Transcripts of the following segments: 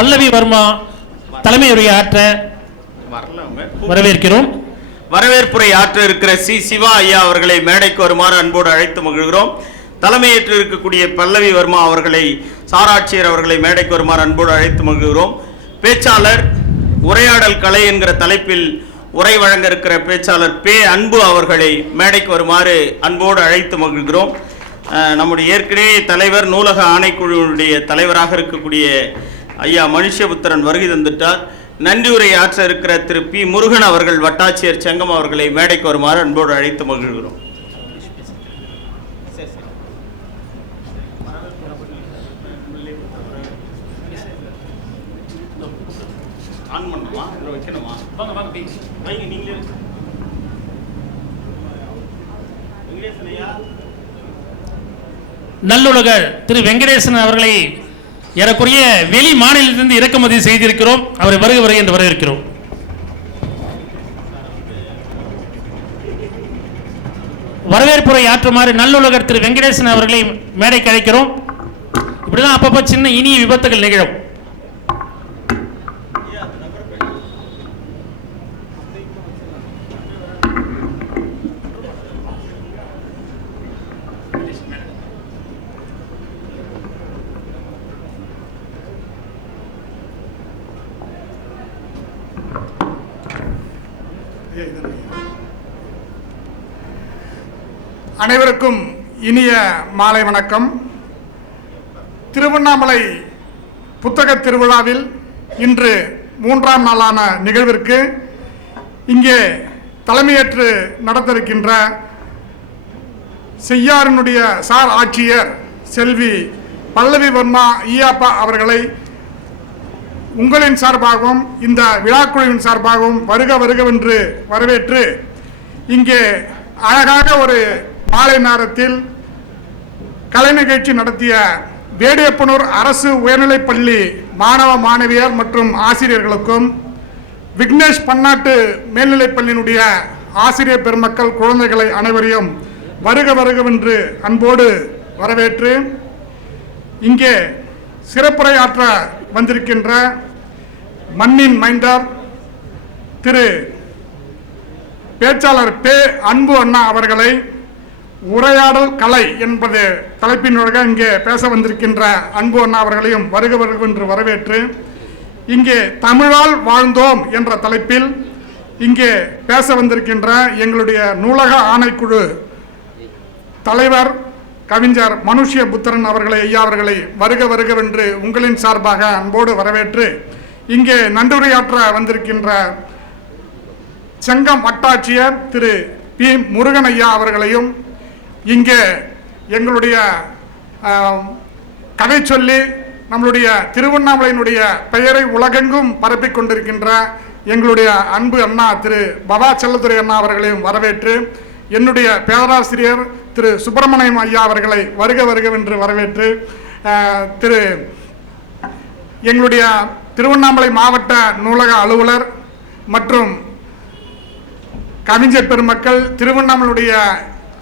பல்லவி வர்மா தலைமை உரையாற்ற வரவேற்கிறோம். வரவேற்புரை ஆற்ற இருக்கிற சிவா ஐயா அவர்களை மேடைக்கு வருமாறு அன்போடு அழைத்து மகிழ்கிறோம். தலைமையேற்று இருக்கக்கூடிய பல்லவி வர்மா அவர்களை, சாராட்சியர் அவர்களை மேடைக்கு வருமாறு அன்போடு அழைத்து மகிழ்கிறோம். பேச்சாளர் உரையாடல் கலை என்கிற தலைப்பில் உரை வழங்க இருக்கிற பேச்சாளர் அன்பு அவர்களை மேடைக்கு வருமாறு அன்போடு அழைத்து மகிழ்கிறோம். நம்முடைய ஏற்கனவே தலைவர், நூலக ஆணைக்குழுவுடைய தலைவராக இருக்கக்கூடிய ஐயா மனுஷபுத்திரன் வருகை தந்துட்டார். நன்றி உரை ஆற்ற இருக்கிற திரு முருகன் அவர்கள், வட்டாட்சியர் செங்கம் அவர்களை மேடைக்கு வருமாறு அன்போடு அழைத்து மகிழ்கிறோம். நல்லுலகர் திரு வெங்கடேசன் அவர்களை ஏறக்குறைய வெளி மாநிலத்திலிருந்து இறக்குமதி செய்திருக்கிறோம். அவரை வருக என்று வரவேற்கிறோம். வரவேற்புரை ஆற்றுமாறு நல்லுலகர் திரு வெங்கடேசன் அவர்களை மேடைக்கு அழைக்கிறோம். இப்படிதான் அப்பப்போ சின்ன இனிய விபத்துகள் நிகழும். அனைவருக்கும் இனிய மாலை வணக்கம். திருவண்ணாமலை புத்தக திருவிழாவில் இன்று 3ஆம் நாளான நிகழ்விற்கு இங்கே தலைமையேற்று நடத்திருக்கின்ற செய்யாறினுடைய சார் ஆட்சியர் செல்வி பல்லவி வர்மா ஈயாப்பா அவர்களை உங்களின் சார்பாகவும் இந்த விழாக்குழுவின் சார்பாகவும் வருகவென்று வரவேற்று இங்கே அழகாக ஒரு மாலை நேரத்தில் கலை நிகழ்ச்சி நடத்திய வேடியப்பனூர் அரசு உயர்நிலைப்பள்ளி மாணவ மாணவியர் மற்றும் ஆசிரியர்களுக்கும், விக்னேஷ் பன்னாட்டு மேல்நிலைப்பள்ளியினுடைய ஆசிரியர் பெருமக்கள், குழந்தைகளை அனைவரையும் வருகவென்று அன்போடு வரவேற்று இங்கே சிறப்புரையாற்ற வந்திருக்கின்ற மண்ணின் மைந்தர் திரு பேச்சாளர் அன்பு அண்ணா அவர்களை உரையாடல் கலை என்பது தலைப்பினூடாக இங்கே பேச வந்திருக்கின்ற அன்பு அண்ணா அவர்களையும் வருகவென்று வரவேற்று இங்கே தமிழால் வாழ்ந்தோம் என்ற தலைப்பில் இங்கே பேச வந்திருக்கின்ற எங்களுடைய நூலக ஆணைக்குழு தலைவர் கவிஞர் மனுஷபுத்திரன் அவர்களை, ஐயா அவர்களை வருகவென்று உங்களின் சார்பாக அன்போடு வரவேற்று இங்கே நன்றியுரையாற்ற வந்திருக்கின்ற செங்கம் வட்டாட்சியர் திரு முருகன் ஐயா அவர்களையும், இங்கே எங்களுடைய கதை சொல்லி நம்மளுடைய திருவண்ணாமலையினுடைய பெயரை உலகெங்கும் பரப்பிக் கொண்டிருக்கின்ற எங்களுடைய அன்பு அண்ணா திரு பவா செல்லத்துறை அண்ணா அவர்களையும் வரவேற்று என்னுடைய பேராசிரியர் திரு சுப்பிரமணியம் ஐயா அவர்களை வருகவென்று வரவேற்று எங்களுடைய திருவண்ணாமலை மாவட்ட நூலக அலுவலர் மற்றும் கவிஞர் பெருமக்கள், திருவண்ணாமலையுடைய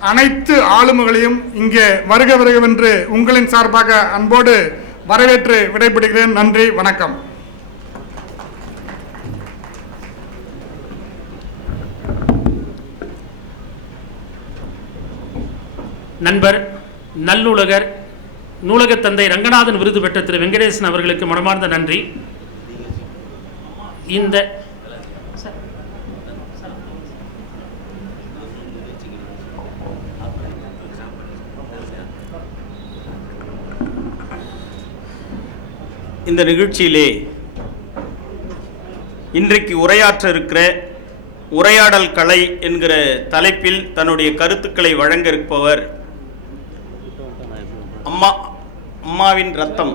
அனைத்து ஆளுமைகளையும் இங்கே வருகவென்று உங்களின் சார்பாக அன்போடு வரவேற்று விடைபெறுகிறேன். நன்றி, வணக்கம். நண்பர், நல்லுலகர், நூலக தந்தை ரங்கநாதன் விருது பெற்ற திரு வெங்கடேசன் அவர்களுக்கு மனமார்ந்த நன்றி. இந்த நிகழ்ச்சியிலே இன்றைக்கு உரையாற்ற இருக்கிற உரையாடல் கலை என்கிற தலைப்பில் தன்னுடைய கருத்துக்களை வழங்க இருப்பவர் அம்மாவின் ரத்தம்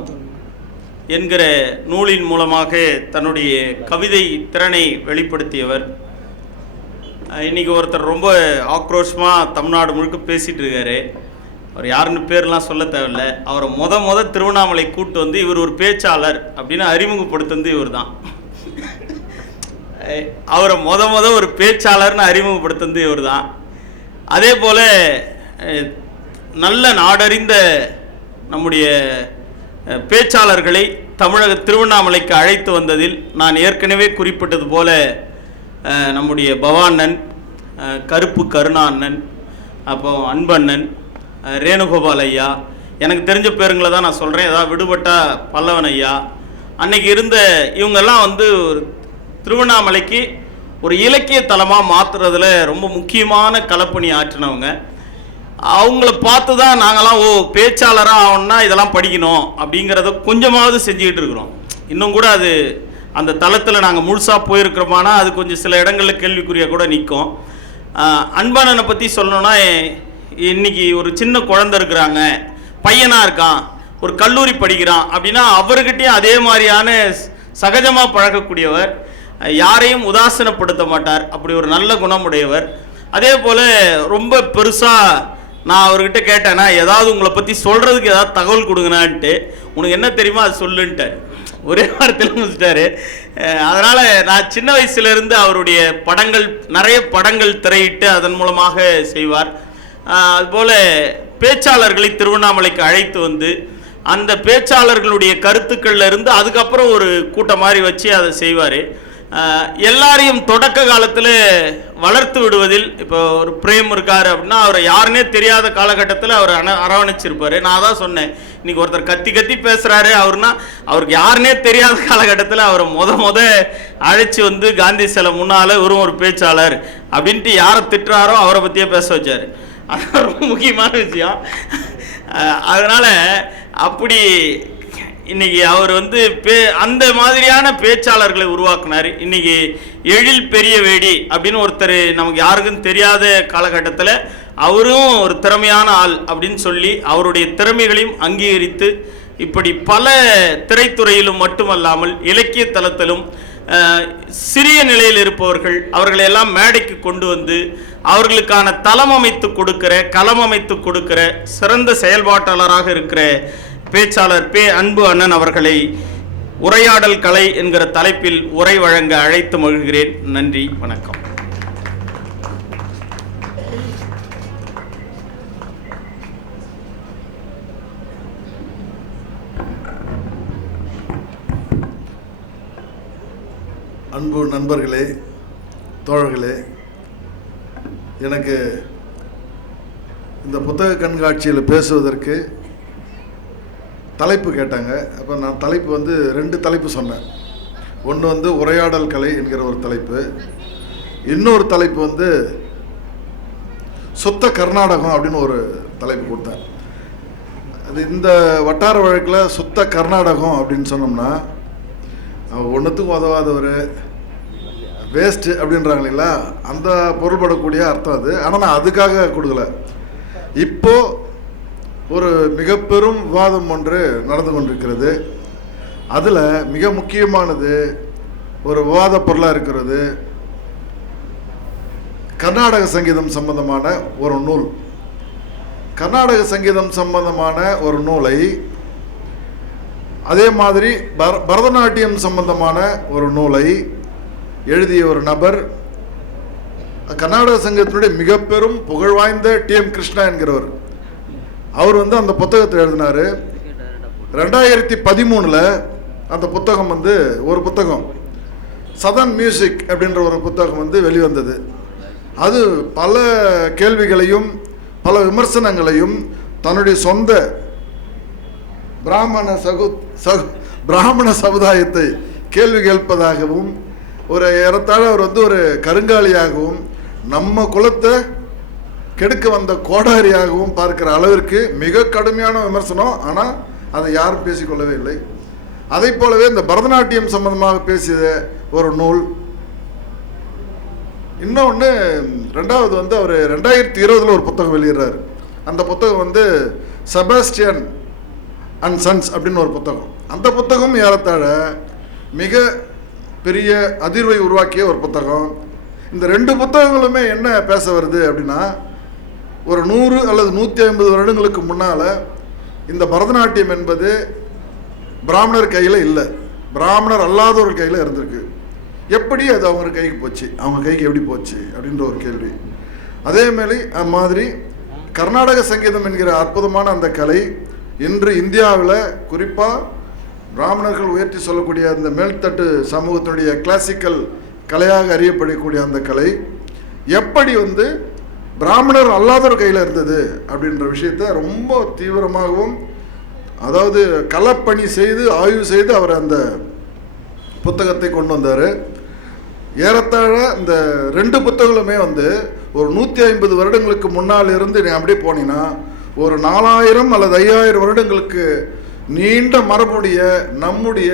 என்கிற நூலின் மூலமாக தன்னுடைய கவிதை திறனை வெளிப்படுத்தியவர். இன்னைக்கு ஒருத்தர் ரொம்ப ஆக்ரோஷமாக தமிழ்நாடு முழுக்க பேசிகிட்டு இருக்காரு. அவர் யாருன்னு பேர்லாம் சொல்ல தேவையில்லை. அவரை முத திருவண்ணாமலை கூட்டு வந்து இவர் ஒரு பேச்சாளர் அப்படின்னு அறிமுகப்படுத்துறது இவர் தான். அவரை முத ஒரு பேச்சாளர்னு அறிமுகப்படுத்துறது இவர் தான். அதே போல் நல்ல நாடறிந்த நம்முடைய பேச்சாளர்களை தமிழக திருவண்ணாமலைக்கு அழைத்து வந்ததில் நான் ஏற்கனவே குறிப்பிட்டது போல நம்முடைய பவானன், கருப்பு கருணாண்ணன், அப்போ அன்பண்ணன், ரேணுகோபால் ஐயா, எனக்கு தெரிஞ்ச பேருங்களை தான் நான் சொல்கிறேன். ஏதாவது விடுபட்டா பல்லவன் ஐயா, அன்னைக்கு இருந்த இவங்கெல்லாம் வந்து திருவண்ணாமலைக்கு ஒரு இலக்கிய தலமாக மாற்றுறதுல ரொம்ப முக்கியமான களப்பணி ஆற்றினவங்க. அவங்கள பார்த்து தான் நாங்களாம் பேச்சாளராக ஆகணும்னா இதெல்லாம் படிக்கணும் அப்படிங்கிறத கொஞ்சமாவது செஞ்சுக்கிட்டு இருக்கிறோம். இன்னும் கூட அது அந்த தளத்தில் நாங்கள் முழுசாக போயிருக்கிறோமானா அது கொஞ்சம் சில இடங்களில் கேள்விக்குறியாக கூட நிற்கும். அன்பண்ணனை பற்றி சொல்லணும்னா, இன்னைக்கு ஒரு சின்ன குழந்தை இருக்கிறாங்க, பையனாக இருக்கான், ஒரு கல்லூரி படிக்கிறான் அப்படின்னா அவர்கிட்டையும் அதே மாதிரியான சகஜமாக பழகக்கூடியவர், யாரையும் உதாசீனப்படுத்த மாட்டார், அப்படி ஒரு நல்ல குணமுடையவர். அதே போல் ரொம்ப பெருசாக நான் அவர்கிட்ட கேட்டேன்னா, ஏதாவது உங்களை பற்றி சொல்கிறதுக்கு ஏதாவது தகவல் கொடுங்கண்ணான்ட்டு, உனக்கு என்ன தெரியுமா அது சொல்லுன்ட்டார். ஒரே வாரத்தில் முடிச்சிட்டாரு. அதனால் நான் சின்ன வயசுலேருந்து அவருடைய படங்கள், நிறைய படங்கள் திரையிட்டு அதன் மூலமாக செய்வார். அதுபோல் பேச்சாளர்களை திருவண்ணாமலைக்கு அழைத்து வந்து அந்த பேச்சாளர்களுடைய கருத்துக்கள்ல இருந்து அதுக்கப்புறம் ஒரு கூட்டம் மாதிரி வச்சு அதை செய்வார். எல்லாரையும் தொடக்க காலத்தில் வளர்த்து விடுவதில், இப்போ ஒரு பிரேம் இருக்கார் அப்படின்னா அவரை யாருன்னே தெரியாத காலகட்டத்தில் அவர் அரவணைச்சிருப்பார். நான் தான் சொன்னேன், இன்னைக்கு ஒருத்தர் கத்தி கத்தி பேசுகிறாரு அவருன்னா அவருக்கு யாருன்னே தெரியாத காலகட்டத்தில் அவரை முத அழைச்சி வந்து காந்தி சிலை முன்னால் ஒரு பேச்சாளர் அப்படின்ட்டு யாரை திட்டுறாரோ அவரை பற்றியே பேச வச்சார். அது ரொம்ப முக்கியமான விஷயம். அதனால் அப்படி இன்னைக்கு அவர் வந்து அந்த மாதிரியான பேச்சாளர்களை உருவாக்குனார். இன்னைக்கு எழில் பெரிய வேடி அப்படின்னு ஒருத்தர் நமக்கு யாருக்கும் தெரியாத காலகட்டத்தில் அவரும் ஒரு திறமையான ஆள் அப்படின்னு சொல்லி அவருடைய திறமைகளையும் அங்கீகரித்து இப்படி பல திரைத்துறையிலும் மட்டுமல்லாமல் இலக்கிய தளத்திலும் சிறிய நிலையில் இருப்பவர்கள் அவர்களை எல்லாம் மேடைக்கு கொண்டு வந்து அவர்களுக்கான களம் அமைத்து கொடுக்கிற சிறந்த செயல்பாட்டாளராக இருக்கிற பேச்சாளர் அன்பு அண்ணன் அவர்களை உரையாடல் கலை என்கிற தலைப்பில் உரை வழங்க அழைத்து மகிழ்கிறேன். நன்றி, வணக்கம். அன்பு நண்பர்களே, தோழர்களே, எனக்கு இந்த புத்தக கண்காட்சியில் பேசுவதற்கு தலைப்பு கேட்டாங்க. அப்போ நான் தலைப்பு வந்து 2 தலைப்பு சொன்னேன். ஒன்று வந்து உரையாடல் கலை என்கிற ஒரு தலைப்பு, இன்னொரு தலைப்பு வந்து சுத்த கர்நாடகம் அப்படின்னு ஒரு தலைப்பு கொடுத்தேன். அது இந்த வட்டார வழக்கில் சுத்த கர்நாடகம் அப்படின்னு சொன்னோம்னா ஒன்றுத்துக்கும் உதவாதவர், வேஸ்ட்டு அப்படின்றாங்க இல்லைங்களா, அந்த பொருள்படக்கூடிய அர்த்தம் அது. ஆனால் நான் அதுக்காக கொடுக்கல. இப்போது ஒரு மிக பெரும் விவாதம் ஒன்று நடந்து கொண்டிருக்கிறது. அதில் மிக முக்கியமானது ஒரு விவாத பொருளாக இருக்கிறது கர்நாடக சங்கீதம் சம்பந்தமான ஒரு நூல். கர்நாடக சங்கீதம் சம்பந்தமான ஒரு நூலை, அதே மாதிரி பரதநாட்டியம் சம்பந்தமான ஒரு நூலை எழுதிய ஒரு நபர், கர்நாடக சங்கீதத்தினுடைய மிக பெரும் புகழ்வாய்ந்த TM கிருஷ்ணா என்கிறவர். அவர் வந்து அந்த புத்தகத்தை எழுதினார். 2013 அந்த புத்தகம் வந்து ஒரு புத்தகம் சதர்ன் மியூசிக் அப்படின்ற ஒரு புத்தகம் வந்து வெளிவந்தது. அது பல கேள்விகளையும் பல விமர்சனங்களையும் தன்னுடைய சொந்த பிராமண சமுதாயத்தை கேள்வி கேட்பதாகவும், ஒரு ஏறத்தாழ அவர் வந்து ஒரு கருங்காலியாகவும் நம்ம குலத்தை கெடுக்க வந்த கோடாரியாகவும் பார்க்கிற அளவிற்கு மிக கடுமையான விமர்சனம். ஆனால் அதை யாரும் பேசிக்கொள்ளவே இல்லை. அதை போலவே இந்த பரதநாட்டியம் சம்பந்தமாக பேசிய ஒரு நூல். இன்னொன்று, ரெண்டாவது வந்து அவர் 2020 ஒரு புத்தகம் வெளியிடுறாரு. அந்த புத்தகம் வந்து செபாஸ்டியன் அண்ட் சன்ஸ் அப்படின்னு ஒரு புத்தகம். அந்த புத்தகம் ஏறத்தாழ மிக பெரிய அதிர்வை உருவாக்கிய ஒரு புத்தகம். இந்த 2 புத்தகங்களுமே என்ன பேச வருது அப்படின்னா, ஒரு 100 அல்லது 150 வருடங்களுக்கு முன்னால் இந்த பரதநாட்டியம் என்பது பிராமணர் கையில் இல்லை, பிராமணர் அல்லாதவர் கையில் இருந்திருக்கு. எப்படி அது அவங்க கைக்கு போச்சு, அவங்க கைக்கு எப்படி போச்சு அப்படின்ற ஒரு கேள்வி. அதே மாதிரி கர்நாடக சங்கீதம் என்கிற அற்புதமான அந்த கலை இன்று இந்தியாவில் குறிப்பாக பிராமணர்கள் உயர்த்தி சொல்லக்கூடிய அந்த மேல்தட்டு சமூகத்தினுடைய கிளாசிக்கல் கலையாக அறியப்படக்கூடிய அந்த கலை எப்படி வந்து பிராமணர் அல்லாதவர் கையில் இருந்தது அப்படின்ற விஷயத்தை ரொம்ப தீவிரமாகவும், அதாவது களப்பணி செய்து ஆய்வு செய்து அவர் அந்த புத்தகத்தை கொண்டு வந்தார். ஏறத்தாழ இந்த 2 புத்தகங்களுமே வந்து ஒரு 150 வருடங்களுக்கு முன்னால் இருந்து நீ அப்படியே போனீங்கன்னா ஒரு 4000 அல்லது 5000 வருடங்களுக்கு நீண்ட மரபுடைய நம்முடைய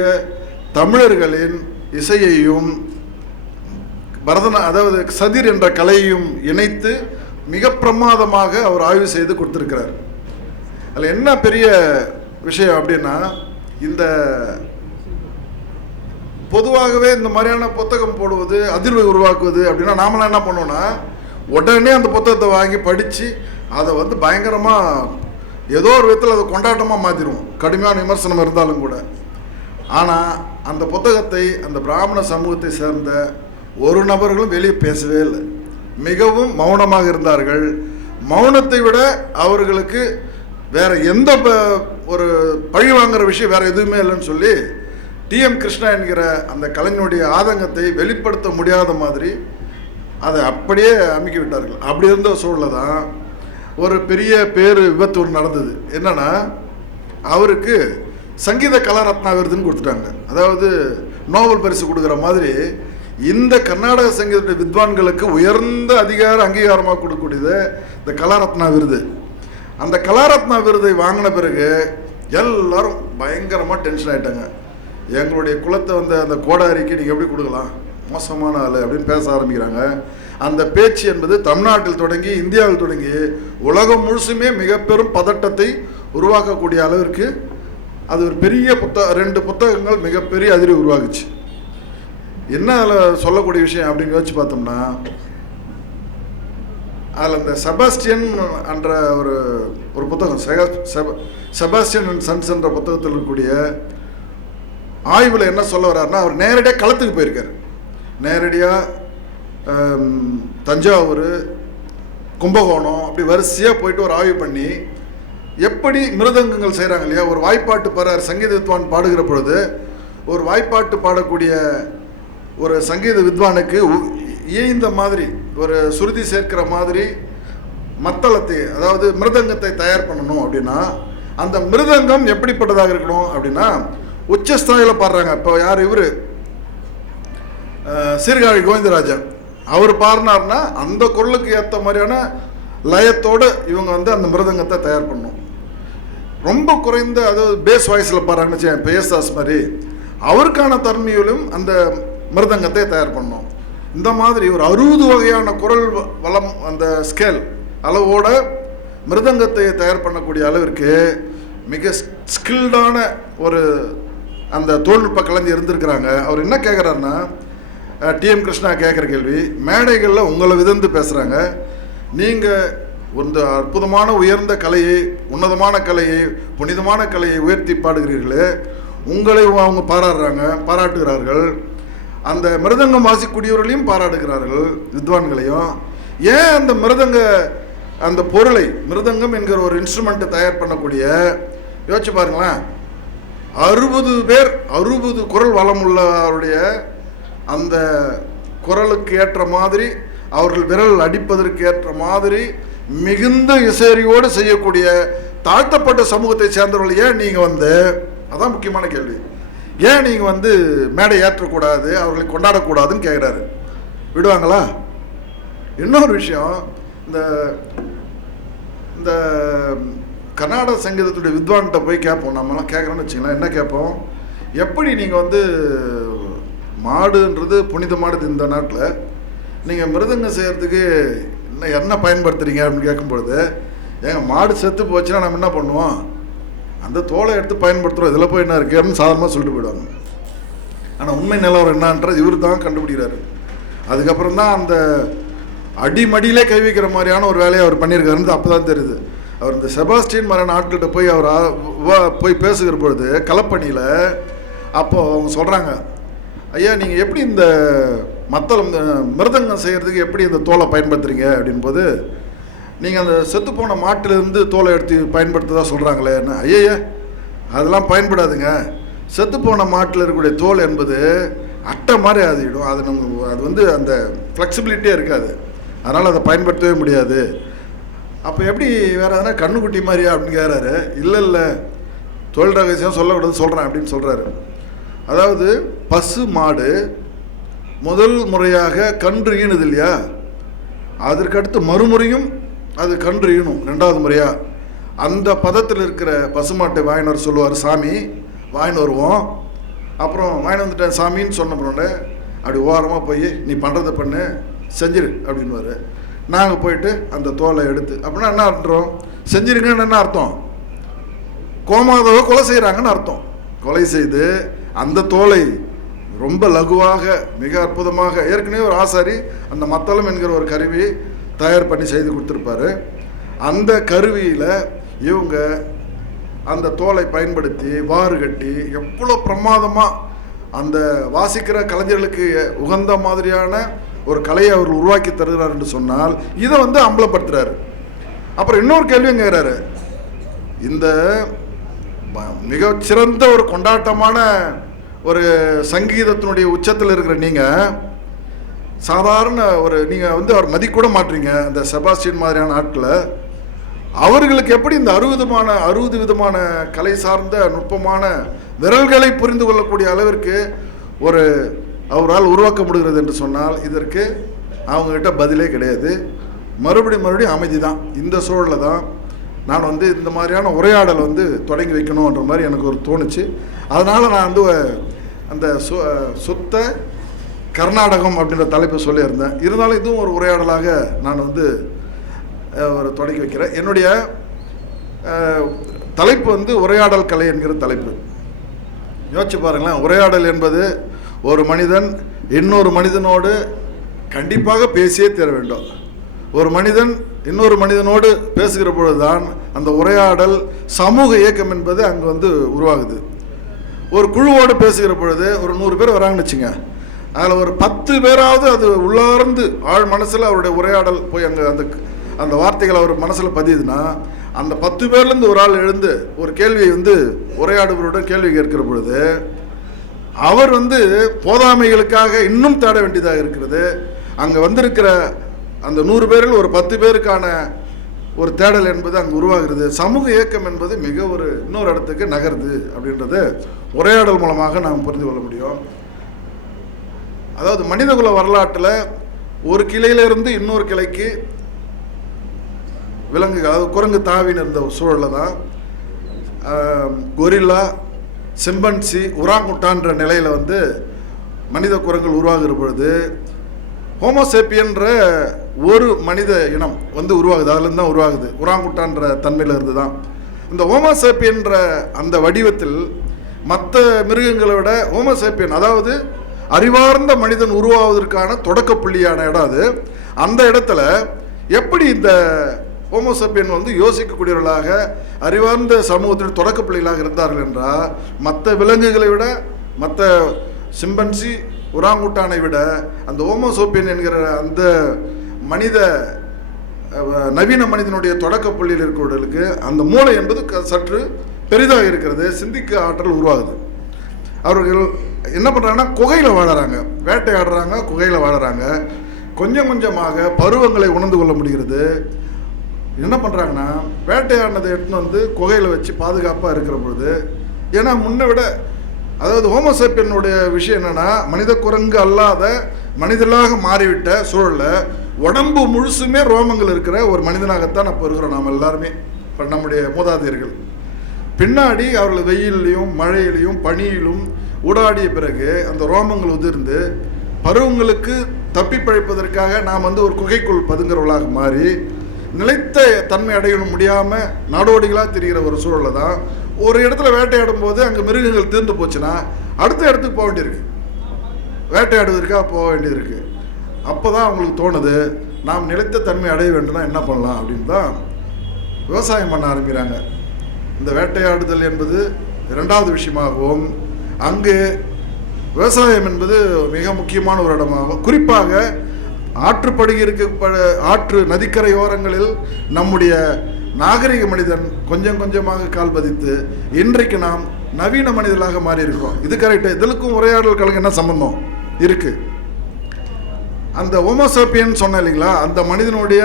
தமிழர்களின் இசையையும் அதாவது சதிர் என்ற கலையையும் இணைத்து மிக பிரமாதமாக அவர் ஆய்வு செய்து கொடுத்திருக்கிறார். அதில் என்ன பெரிய விஷயம் அப்படின்னா, இந்த பொதுவாகவே இந்த மாதிரியான புத்தகம் போடுவது, அதிர்வை உருவாக்குவது அப்படின்னா நாமெல்லாம் என்ன பண்ணுவோம்னா உடனே அந்த புத்தகத்தை வாங்கி படித்து அதை வந்து பயங்கரமாக ஏதோ ஒரு விதத்தில் அதை கொண்டாட்டமாக மாற்றிடுவோம், கடுமையான விமர்சனம் இருந்தாலும் கூட. ஆனால் அந்த புத்தகத்தை அந்த பிராமண சமூகத்தை சேர்ந்த ஒரு நபர்களும் வெளியே பேசவே இல்லை, மிகவும் மௌனமாக இருந்தார்கள். மௌனத்தை விட அவர்களுக்கு வேற எந்த ஒரு பழி வாங்குற விஷயம் வேற எதுவுமே இல்லைன்னு சொல்லி டி.எம். கிருஷ்ணா என்கிற அந்த கலைஞனுடைய ஆதங்கத்தை வெளிப்படுத்த முடியாத மாதிரி அதை அப்படியே அமுக்கி விட்டார்கள். அப்படி இருந்த சூழலில் தான் ஒரு பெரிய விபத்து ஒன்று நடந்தது. என்னன்னா, அவருக்கு சங்கீத கலாரத்னா விருதுன்னு கொடுத்துட்டாங்க. அதாவது நோபல் பரிசு கொடுக்குற மாதிரி இந்த கர்நாடக சங்கீத வித்வான்களுக்கு உயர்ந்த அங்கீகாரமாக கொடுக்கக்கூடியது இந்த கலாரத்னா விருது. அந்த கலாரத்னா விருதை வாங்கின பிறகு எல்லாரும் பயங்கரமாக டென்ஷன் ஆகிட்டாங்க. எங்களுடைய குலத்தை வந்து அந்த கோடாரிக்கு நீங்கள் எப்படி கொடுக்கலாம், மோசமான ஆள் அப்படின்னு பேச ஆரம்பிக்கிறாங்க. அந்த பேச்சு என்பது தமிழ்நாட்டில் தொடங்கி இந்தியாவில் தொடங்கி உலகம் முழுசுமே மிக பெரும் பதட்டத்தை உருவாக்கக்கூடிய அளவிற்கு அது ஒரு பெரிய 2 புத்தகங்கள் மிகப்பெரிய அதிர்வு உருவாக்குச்சு. என்ன அதில் சொல்லக்கூடிய விஷயம் அப்படின்னு யோசிச்சு பார்த்தோம்னா, அதில் இந்த செபாஸ்டியன் என்ற ஒரு புத்தகம், செபாஸ்டியன் அண்ட் சன்ஸ் என்ற புத்தகத்தில் இருக்கக்கூடிய ஆய்வில் என்ன சொல்ல வர்றாருன்னா, அவர் நேரடியாக களத்துக்கு போயிருக்கார். நேரடியாக தஞ்சாவூர், கும்பகோணம் அப்படி வரிசையாக போயிட்டு ஒரு ஆய்வு பண்ணி எப்படி மிருதங்கங்கள் செய்கிறாங்க இல்லையா, ஒரு வாய்ப்பாட்டு பாடுற சங்கீத வித்வான் பாடுகிற பொழுது ஒரு வாய்ப்பாட்டு பாடக்கூடிய ஒரு சங்கீத வித்வானுக்கு இயைந்த மாதிரி ஒரு சுருதி சேர்க்கிற மாதிரி மத்தளத்தை, அதாவது மிருதங்கத்தை தயார் பண்ணணும் அப்படின்னா அந்த மிருதங்கம் எப்படிப்பட்டதாக இருக்கணும் அப்படின்னா உச்சஸ்தாயில் பாடுறாங்க. இப்போ யார் இவர் சீர்காழி கோவிந்தராஜன், அவர் பாடினார்னா அந்த குரலுக்கு ஏற்ற மாதிரியான லயத்தோடு இவங்க வந்து அந்த மிருதங்கத்தை தயார் பண்ணணும். ரொம்ப குறைந்த, அதாவது பேஸ் வாய்ஸில் பாடுறாங்கன்னு வச்சு பேஸ்தாஸ் மாதிரி அவருக்கான தன்மையிலும் அந்த மிருதங்கத்தை தயார் பண்ணோம். இந்த மாதிரி ஒரு 60 வகையான குரல் வளம் அந்த ஸ்கேல் அளவோட மிருதங்கத்தை தயார் பண்ணக்கூடிய அளவிற்கு மிக ஸ்கில்டான ஒரு அந்த தொழில்நுட்ப கலைஞர் இருந்திருக்கிறாங்க. அவர் என்ன கேட்குறாருன்னா, டி.எம். கிருஷ்ணா கேட்குற கேள்வி, மேடைகளில் உங்களை விதந்து பேசுகிறாங்க, நீங்கள் ஒரு அற்புதமான உயர்ந்த கலையை, உன்னதமான கலையை, புனிதமான கலையை உயர்த்தி பாடுகிறீர்களே, உங்களை அவங்க பாராட்டுகிறார்கள், அந்த மிருதங்கம் வாசிக்கூடியவர்களையும் பாராட்டுகிறார்கள், வித்வான்களையும். ஏன் அந்த அந்த பொருளை, மிருதங்கம் என்கிற ஒரு இன்ஸ்ட்ருமெண்ட்டை தயார் பண்ணக்கூடிய, யோசிச்சு பாருங்களேன், 60 பேர் 60 குரல் வளம் உள்ளவருடைய அந்த குரலுக்கு ஏற்ற மாதிரி, அவர்கள் விரல் அடிப்பதற்கு ஏற்ற மாதிரி மிகுந்த இசையோடு செய்யக்கூடிய தாழ்த்தப்பட்ட சமூகத்தை சேர்ந்தவர்கள் ஏன் நீங்கள் வந்து, அதான் முக்கியமான கேள்வி, ஏன் நீங்கள் வந்து மேடை ஏற்றக்கூடாது, அவர்களை கொண்டாடக்கூடாதுன்னு கேட்குறாரு. விடுவாங்களா? இன்னொரு விஷயம், இந்த கர்நாடக சங்கீதத்துடைய வித்வான்கிட்ட போய் கேட்போம், நம்மலாம் கேட்குறோன்னு வச்சுங்களேன். என்ன கேட்போம், எப்படி நீங்கள் வந்து மாடுன்றது புனிதமானது இந்த நாட்டில், நீங்கள் மிருதங்கம் செய்கிறதுக்கு என்ன பயன்படுத்துகிறீங்க அப்படின்னு கேட்கும்பொழுது, ஏங்க மாடு செத்து போச்சுன்னா நம்ம என்ன பண்ணுவோம், அந்த தோலை எடுத்து பயன்படுத்துகிறோம், இதில் போய் என்ன இருக்குன்னு சாதாரணமாக சொல்லிட்டு போயிடுவாங்க. ஆனால் உண்மை நிலவரம் என்னன்றது இவர் தான் கண்டுபிடிக்கிறாரு. அதுக்கப்புறம் தான் அந்த அடிமடியிலே கை வைக்கிற மாதிரியான ஒரு வேலையை அவர் பண்ணியிருக்காருன்னு அப்போ தான் தெரியுது. அவர் இந்த செபாஸ்டியன் மாதிரியான ஆட்கிட்ட போய் போய் பேசுகிற பொழுது களப்பணியில், அப்போது அவங்க சொல்கிறாங்க, ஐயா நீங்கள் எப்படி இந்த மத்தளம் மிருதங்கம் செய்கிறதுக்கு எப்படி இந்த தோலை பயன்படுத்துகிறீங்க அப்படின்போது, நீங்கள் அந்த செத்துப்போன மாட்டிலேருந்து தோலை எடுத்து பயன்படுத்துறதா சொல்கிறாங்களே. ஐயா அதெல்லாம் பயன்படாதுங்க, செத்துப்போன மாட்டில் இருக்கக்கூடிய தோல் என்பது அட்டை மாதிரி ஆதிடும். அது அது வந்து அந்த ஃப்ளெக்சிபிலிட்டியே இருக்காது, அதனால் அதை பயன்படுத்தவே முடியாது. அப்போ எப்படி வேறு எதனா கண்ணுக்குட்டி மாதிரியா அப்படின்னு கேட்குறாரு. இல்லை தொழில் ரகசியம் சொல்லக்கூடாது சொல்கிறேன் அப்படின்னு சொல்கிறாரு. அதாவது பசு மாடு முதல் முறையாக கன்று ஈனுது இல்லையா, அதற்கடுத்து மறுமுறையும் அது கன்று ஈனும் 2வது முறையாக. அந்த பதத்தில் இருக்கிற பசுமாட்டை வாங்கினவர் சொல்லுவார், சாமி வாங்கின்னு வருவோம். அப்புறம் வாங்கிட்டு வந்துட்டேன் சாமின்னு சொன்ன பிறகு அப்படி ஓரமாக போய் நீ பண்ணுறதை பண்ணு செஞ்சிரு அப்படின்வார். நாங்கள் போயிட்டு அந்த தோலை எடுத்து அப்படின்னா என்ன அர்த்தம், செஞ்சிருங்கன்னு என்ன அர்த்தம், கோமாதாவை கொலை செய்கிறாங்கன்னு அர்த்தம். கொலை செய்து அந்த தோலை ரொம்ப லகுவாக மிக அற்புதமாக ஏற்கனவே ஒரு ஆசாரி அந்த மத்தளம் என்கிற ஒரு கருவி தயார் பண்ணி செய்து கொடுத்துருப்பாரு. அந்த கருவியில் இவங்க அந்த தோலை பயன்படுத்தி வாறு கட்டி எவ்வளோ பிரமாதமாக அந்த வாசிக்கிற கலைஞர்களுக்கு உகந்த மாதிரியான ஒரு கலையை அவர் உருவாக்கி தருகிறார் என்று சொன்னால் இதை வந்து அம்பலப்படுத்துகிறாரு. அப்புறம் இன்னொரு கேள்வியும் கேட்குறாரு, இந்த மிகச்சிறந்த ஒரு கொண்டாட்டமான ஒரு சங்கீதத்தினுடைய உச்சத்தில் இருக்கிற நீங்கள் சாதாரண ஒரு நீங்கள் வந்து அவர் மதிக்கூட மாட்டீங்க இந்த செபாஸ்டியன் மாதிரியான ஆட்களை, அவர்களுக்கு எப்படி இந்த 60 விதமான கலை சார்ந்த நுட்பமான விரல்களை புரிந்து கொள்ளக்கூடிய அளவிற்கு ஒரு அவரால் உருவாக்க முடிகிறது என்று சொன்னால் இதற்கு அவங்ககிட்ட பதிலே கிடையாது. மறுபடியும் அமைதி தான். இந்த சூழலில் தான் நான் வந்து இந்த மாதிரியான உரையாடல் வந்து தொடங்கி வைக்கணுன்ற மாதிரி எனக்கு ஒரு தோணுச்சு. அதனால் நான் வந்து அந்த சுத்த கர்நாடகம் அப்படின்ற தலைப்பை சொல்லியிருந்தேன். இருந்தாலும் இதுவும் ஒரு உரையாடலாக நான் வந்து ஒரு தொடங்கி வைக்கிறேன். என்னுடைய தலைப்பு வந்து உரையாடல் கலை என்கிற தலைப்பு. யோசிச்சு பாருங்களேன், உரையாடல் என்பது ஒரு மனிதன் இன்னொரு மனிதனோடு கண்டிப்பாக பேசியே தீர வேண்டும். ஒரு மனிதன் இன்னொரு மனிதனோடு பேசுகிற பொழுதுதான் அந்த உரையாடல் சமூக இயக்கம் என்பது அங்கே வந்து உருவாகுது. ஒரு குழுவோடு பேசுகிற பொழுது ஒரு 100 பேர் வராங்கன்னு வச்சுங்க, அதில் ஒரு 10 பேராவது அது உள்ளார்ந்து ஆழ் மனசில் அவருடைய உரையாடல் போய் அங்கே அந்த வார்த்தைகள் அவர் மனசில் பதியுதுன்னா அந்த 10 பேர்லேருந்து ஒரு ஆள் எழுந்து ஒரு கேள்வியை வந்து உரையாடுபவருடன் கேள்வி கேட்கிற பொழுது அவர் வந்து போதாமைகளுக்காக இன்னும் தேட வேண்டியதாக இருக்கிறது. அங்கே வந்திருக்கிற அந்த 100 பேரில் ஒரு 10 பேருக்கான ஒரு தேடல் என்பது அங்கே உருவாகிறது. சமூக இயக்கம் என்பது மிக ஒரு இன்னொரு இடத்துக்கு நகருது அப்படின்றது உரையாடல் மூலமாக நாம் புரிந்து கொள்ள முடியும். அதாவது மனிதகுல வரலாற்றில் ஒரு கிளையிலிருந்து இன்னொரு கிளைக்கு விலங்கு அதாவது குரங்கு தாவின்னு இருந்த சூழலில் தான் கொரில்லா, சிம்பன்சி, உராங்குட்டான்ற நிலையில் வந்து மனித குரங்குகள் உருவாகிற பொழுது ஹோமோசேப்பியன்ற ஒரு மனித இனம் வந்து உருவாகுது. அதுலேருந்து தான் உருவாகுது, உராங்குட்டான்ற தன்மையில் இருந்து தான். இந்த ஹோமோசேப்பியன்ற அந்த வடிவத்தில் மற்ற மிருகங்களை விட ஹோமோசேப்பியன் அதாவது அறிவார்ந்த மனிதன் உருவாவதற்கான தொடக்க புள்ளியான இடம் அது. அந்த இடத்துல எப்படி இந்த ஹோமோசேப்பியன் வந்து யோசிக்கக்கூடியவர்களாக அறிவார்ந்த சமூகத்தின் தொடக்க புள்ளிகளாக இருந்தார்கள் என்றால் மற்ற விலங்குகளை விட மற்ற சிம்பன்சி உராங்குட்டானை விட அந்த ஹோமோசேப்பியன் என்கிற அந்த மனித நவீன மனிதனுடைய தொடக்க புள்ளியில் இருக்கிறவர்களுக்கு அந்த மூளை என்பது சற்று பெரிதாக இருக்கிறது, சிந்திக்க ஆற்றல் உருவாகுது. அவர்கள் என்ன பண்ணுறாங்கன்னா குகையில் வாழறாங்க, வேட்டையாடுறாங்க, குகையில் வாழறாங்க. கொஞ்சம் கொஞ்சமாக பருவங்களை உணர்ந்து கொள்ள முடிகிறது. என்ன பண்ணுறாங்கன்னா வேட்டையாடினதை எடுத்துன்னு வந்து குகையில் வச்சு பாதுகாப்பாக இருக்கிற பொழுது ஏன்னா முன்னை விட அதாவது ஹோமோசேப்பியனுடைய விஷயம் என்னென்னா மனித குரங்கு அல்லாத மனிதனாக மாறிவிட்ட சூழலில் உடம்பு முழுசுமே ரோமங்கள் இருக்கிற ஒரு மனிதனாகத்தான் அப்போ இருக்கிறோம் நாம் எல்லாருமே. இப்போ நம்முடைய மூதாதையர்கள் பின்னாடி அவர்கள் வெயிலையும் மழையிலையும் பனியிலும் ஊடாடிய பிறகு அந்த ரோமங்கள் உதிர்ந்து பருவங்களுக்கு தப்பி பழைப்பதற்காக நாம் வந்து ஒரு குகைக்குள் பதுங்குறவர்களாக மாறி நிலைத்த தன்மை அடையணும் முடியாமல் நாடோடிகளாக தெரிகிற ஒரு சூழலை தான் ஒரு இடத்துல வேட்டையாடும் போது அங்கே மிருகங்கள் தீர்ந்து போச்சுன்னா அடுத்த இடத்துக்கு போக வேண்டியிருக்கு, வேட்டையாடுவதற்காக போக வேண்டியது. அப்போ தான் அவங்களுக்கு தோணுது நாம் நிலைத்த தன்மை அடைய வேண்டும்னா என்ன பண்ணலாம் அப்படின்னு தான் விவசாயம் பண்ண ஆரம்பிக்கிறாங்க. இந்த வேட்டையாடுதல் என்பது 2வது விஷயமாகவும் அங்கு விவசாயம் என்பது மிக முக்கியமான ஒரு இடமாகும். குறிப்பாக ஆற்றுப்படுகை ஆற்று நதிக்கரையோரங்களில் நம்முடைய நாகரிக மனிதன் கொஞ்சம் கொஞ்சமாக கால் பதித்து இன்றைக்கு நாம் நவீன மனிதர்களாக மாறி இருக்கிறோம். இது கரெக்டு. இதற்கும் உரையாடல் கலங்க என்ன சம்பந்தம் இருக்கு? அந்த ஹோமோசாப்பியன் சொன்ன இல்லைங்களா, அந்த மனிதனுடைய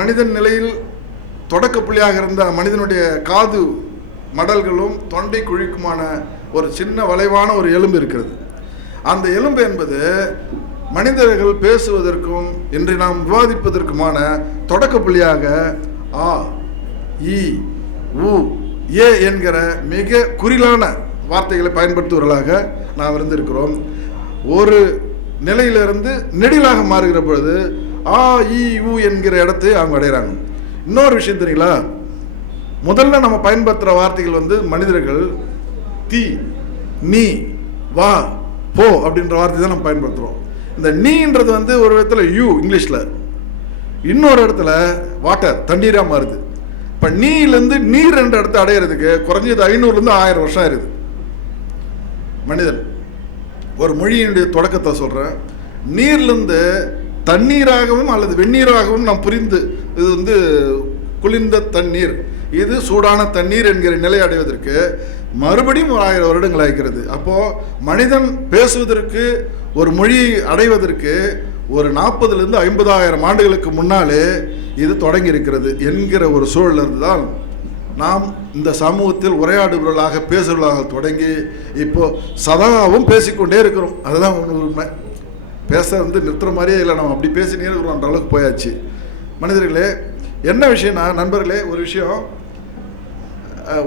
மனிதன் நிலையில் தொடக்க புள்ளியாக இருந்த மனிதனுடைய காது மடல்களும் தொண்டை குழிக்குமான ஒரு சின்ன வளைவான ஒரு எலும்பு இருக்கிறது. அந்த எலும்பு என்பது மனிதர்கள் பேசுவதற்கும் இன்று நாம் விவாதிப்பதற்குமான தொடக்க புள்ளியாக ஆ, இ, உ, ஏ என்கிற மிக குறிலான வார்த்தைகளை பயன்படுத்துவர்களாக நாம் இருந்திருக்கிறோம். ஒரு நிலையிலிருந்து நெடிலாக மாறுகிற பொழுது ஆ, இ, உ என்கிற இடத்தை அவங்க அடைகிறாங்க. இன்னொரு விஷயம் தெரியுங்களா, முதல்ல நம்ம பயன்படுத்துகிற வார்த்தைகள் மனிதர்கள் தீ, நீ, வா, போ அப்படின்ற வார்த்தை தான் நம்ம பயன்படுத்துகிறோம். இந்த நீன்றது ஒரு விதத்தில் யூ இங்கிலீஷில், இன்னொரு இடத்துல வாட்டர் தண்ணீராக மாறுது. இப்போ நீலேருந்து நீர் என்ற இடத்தை அடையிறதுக்கு குறைஞ்சது 500லேருந்து 1000 வருஷம் ஆயிடுது. மனிதன் ஒரு மொழியினுடைய தொடக்கத்தை சொல்கிறேன். நீர்லேருந்து தண்ணீராகவும் அல்லது வெந்நீராகவும் நாம் புரிந்து, இது குளிர்ந்த தண்ணீர், இது சூடான தண்ணீர் என்கிற நிலை அடைவதற்கு மறுபடியும் ஒரு 1000 வருடங்கள் ஆகிறது. அப்போது மனிதன் பேசுவதற்கு ஒரு மொழியை அடைவதற்கு ஒரு 40,000 to 50,000 ஆண்டுகளுக்கு முன்னாலே இது தொடங்கி இருக்கிறது என்கிற ஒரு சூழலிருந்து தான் நாம் இந்த சமூகத்தில் உரையாடுபவர்களாக பேசுபவர்களாக தொடங்கி இப்போ சதாவும் பேசிக்கொண்டே இருக்கிறோம். அதுதான் உண்மை. பேச நிறுத்துற மாதிரியே இல்லை, நம்ம அப்படி பேசினே இருக்கிறோம்ன்ற அளவுக்கு போயாச்சு. மனிதர்களே, என்ன விஷயம்னா நண்பர்களே, ஒரு விஷயம்,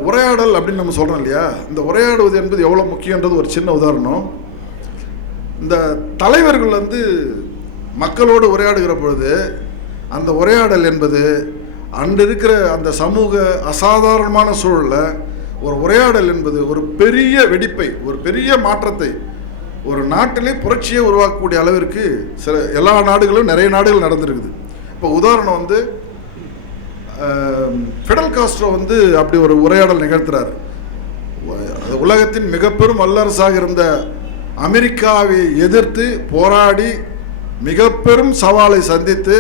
உரையாடல் அப்படின்னு நம்ம சொல்கிறோம் இல்லையா, இந்த உரையாடுவது என்பது எவ்வளோ முக்கியன்றது ஒரு சின்ன உதாரணம். இந்த தலைவர்கள் மக்களோடு உரையாடுகிற பொழுது அந்த உரையாடல் என்பது அன்று இருக்கிற அந்த சமூக அசாதாரணமான சூழலில் ஒரு உரையாடல் என்பது ஒரு பெரிய வெடிப்பை, ஒரு பெரிய மாற்றத்தை, ஒரு நாட்டிலே புரட்சியை உருவாக்கக்கூடிய அளவிற்கு சில எல்லா நாடுகளும் நிறைய நாடுகள் நடந்திருக்குது. இப்போ உதாரணம் ஃபிடல் காஸ்ட்ரோ அப்படி ஒரு உரையாடல் நிகழ்த்துறாரு. உலகத்தின் மிக பெரும் வல்லரசாக இருந்த அமெரிக்காவை எதிர்த்து போராடி மிக பெரும் சவாலை சந்தித்து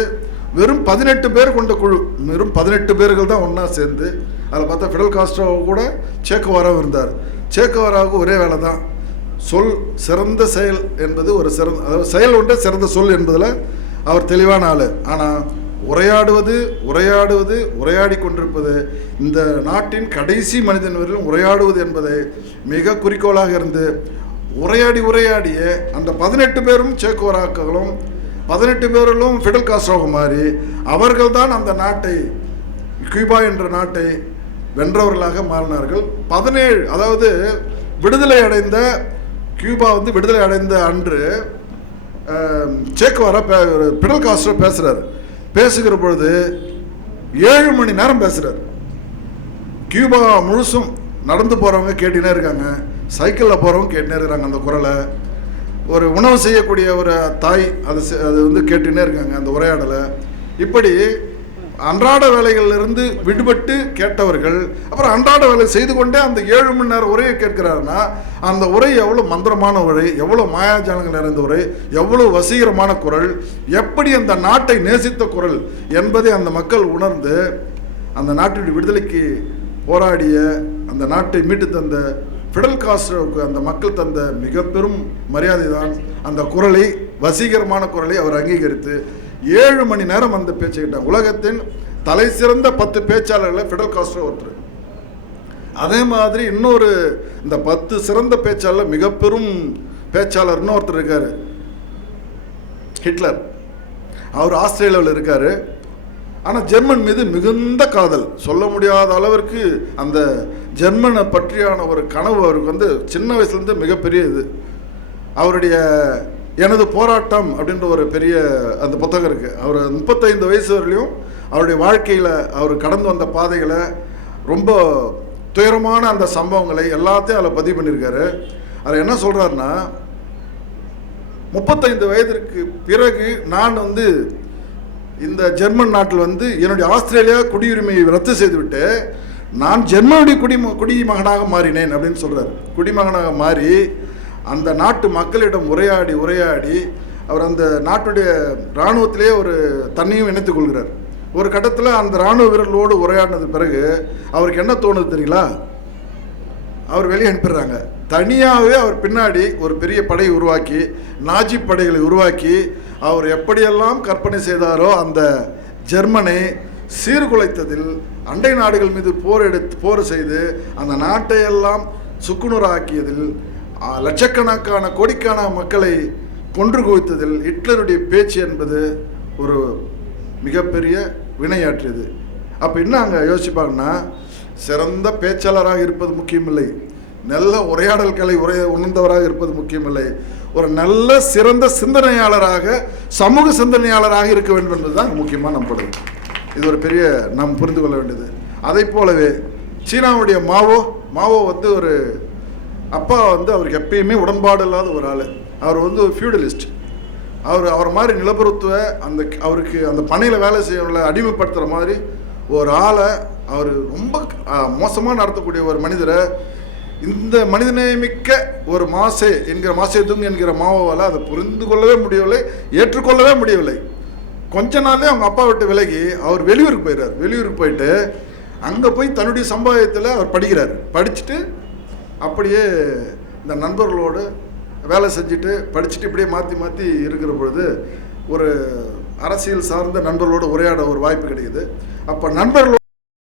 வெறும் 18 பேர் கொண்ட குழு, வெறும் 18 பேர்கள் தான் ஒன்றா சேர்ந்து, அதில் பார்த்தா ஃபிடல் காஸ்ட்ரோ கூட சேக்குவாராவும் இருந்தார். சேக்குவாராவுக்கு ஒரே வேலை தான், சொல் சிறந்த செயல் என்பது ஒரு சிறந்த, அதாவது செயல் ஒன்றே சிறந்த சொல் என்பதில் அவர் தெளிவான ஆள். ஆனால் உரையாடி கொண்டிருப்பது இந்த நாட்டின் கடைசி மனிதன் வரையிலும் உரையாடுவது என்பதை மிக குறிக்கோளாக இருந்து உரையாடிய அந்த 18 பேரும் சேக்குவாராக்களும் 18 பேர்களும் ஃபிடல் காஸ்ட்ரோவாக மாறி அவர்கள் தான் அந்த நாட்டை, கியூபா என்ற நாட்டை வென்றவர்களாக மாறினார்கள். 17, அதாவது விடுதலை அடைந்த கியூபா விடுதலை அடைந்த அன்று சேக்குவாரா ஃபிடல் காஸ்ட்ரோ பேசுகிறார். பேசுகிற பொழுது 7 மணி நேரம் பேசுகிறார். கியூபா முழுசும் நடந்து போகிறவங்க கேட்டுனே இருக்காங்க, சைக்கிளில் போகிறவங்க கேட்டுனே இருக்கிறாங்க அந்த குரலை. ஒரு உணவு செய்யக்கூடிய ஒரு தாய் அது கேட்டுனே இருக்காங்க அந்த உரையாடலை. இப்படி அன்றாட வேலைகளிலிருந்து விடுபட்டு கேட்டவர்கள் அப்புறம் அன்றாட வேலை செய்து கொண்டே அந்த 7 மணி நேரம் உரையை கேட்கிறாருன்னா அந்த உரை எவ்வளோ மந்திரமான உரை, எவ்வளோ மாயாஜாலங்கள் நிறைந்த உரை, எவ்வளோ வசீகரமான குரல், எப்படி அந்த நாட்டை நேசித்த குரல் என்பதை அந்த மக்கள் உணர்ந்து அந்த நாட்டின் விடுதலைக்கு போராடிய, அந்த நாட்டை மீட்டு தந்த ஃபிடல் காஸ்ட்ரோவுக்கு அந்த மக்கள் தந்த மிக பெரும் மரியாதை தான் அந்த குரலை, வசீகரமான குரலை அவர் அங்கீகரித்து 7 மணி நேரம் அந்த பேச்சை கேட்டார். உலகத்தின் தலை சிறந்த 10 பேச்சாளர்களில் ஃபிடல் காஸ்ட்ரோ ஒருத்தர். அதே மாதிரி இன்னொரு இந்த 10 சிறந்த பேச்சாளர் மிக பெரும் பேச்சாளர் இன்னொருத்தர் இருக்கார், ஹிட்லர். அவர் ஆஸ்திரேலியாவில் இருக்கார். ஆனால் ஜெர்மன் மீது மிகுந்த காதல், சொல்ல முடியாத அளவிற்கு அந்த ஜெர்மனை பற்றியான ஒரு கனவு அவருக்கு சின்ன வயசுலேருந்து மிகப்பெரிய இது. அவருடைய எனது போராட்டம் அப்படின்ற ஒரு பெரிய அந்த புத்தகம் இருக்குது. அவர் 35 வயசு வரையிலையும் அவருடைய வாழ்க்கையில் அவர் கடந்து வந்த பாதைகளை, ரொம்ப துயரமான அந்த சம்பவங்களை எல்லாத்தையும் அதில் பதிவு பண்ணியிருக்காரு. அதில் என்ன சொல்கிறாருன்னா, 35 வயதிற்கு பிறகு நான் இந்த ஜெர்மன் நாட்டில் என்னுடைய ஆஸ்திரேலியா குடியுரிமையை ரத்து செய்துவிட்டு நான் ஜெர்மனுடைய குடிமகனாக மாறினேன் அப்படின்னு சொல்கிறார். குடிமகனாக மாறி அந்த நாட்டு மக்களிடம் உரையாடி அவர் அந்த நாட்டுடைய இராணுவத்திலே ஒரு தன்னையும் இணைத்துக் கொள்கிறார். ஒரு கட்டத்தில் அந்த இராணுவ வீரர்களோடு உரையாடினது பிறகு அவருக்கு என்ன தோணுது தெரியுங்களா, அவர் வெளியே அனுப்பிடுறாங்க. தனியாகவே அவர் பின்னாடி ஒரு பெரிய படை உருவாக்கி, நாஜி படைகளை உருவாக்கி, அவர் எப்படியெல்லாம் கற்பனை செய்தாரோ அந்த ஜெர்மனை சீர்குலைத்ததில், அண்டை நாடுகள் மீது போர் செய்து அந்த நாட்டையெல்லாம் சுக்குநூறாக்கியதில், லட்சக்கணக்கான கோடிக்கான மக்களை கொன்று குவித்ததில் ஹிட்லருடைய பேச்சு என்பது ஒரு மிகப்பெரிய வினையாற்றியது. அப்போ என்ன அங்கே யோசிப்பாங்கன்னா, சிறந்த பேச்சாளராக இருப்பது முக்கியமில்லை, நல்ல உரையாடல் கலை உணர்ந்தவராக இருப்பது முக்கியமில்லை, ஒரு நல்ல சிறந்த சிந்தனையாளராக, சமூக சிந்தனையாளராக இருக்க வேண்டும் என்பதுதான் முக்கியமாக நம்பப்படுது. இது ஒரு பெரிய நாம் புரிந்து கொள்ள வேண்டியது. அதை போலவே சீனாவுடைய மாவோ வந்து ஒரு அப்பா வந்து அவருக்கு எப்பயுமே உடன்பாடு இல்லாத ஒரு ஆள். அவர் வந்து ஒரு ஃபியூடலிஸ்ட். அவர் மாதிரி நிலப்பரத்துவ அவருக்கு அந்த பணியில் வேலை செய்யல அடிமைப்படுத்துகிற மாதிரி ஒரு ஆளை, அவர் ரொம்ப மோசமாக நடத்தக்கூடிய ஒரு மனிதரை, இந்த மனிதநேயமிக்க ஒரு மாசேதுங் என்கிற மாவோவால் அதை புரிந்து கொள்ளவே முடியவில்லை, ஏற்றுக்கொள்ளவே முடியவில்லை. கொஞ்ச நாளே அவங்க அப்பா விட்டு விலகி அவர் வெளியூருக்கு போயிடுறார். வெளியூருக்கு போயிட்டு அங்கே போய் தன்னுடைய சம்பாதியத்தில் அவர் படிக்கிறார். படிச்சுட்டு அப்படியே இந்த நண்பர்களோடு வேலை செஞ்சுட்டு படிச்சுட்டு இப்படியே மாற்றி இருக்கிற பொழுது ஒரு அரசியல் சார்ந்த நண்பர்களோடு உரையாட ஒரு வாய்ப்பு கிடைக்குது. அப்போ நண்பர்களோடு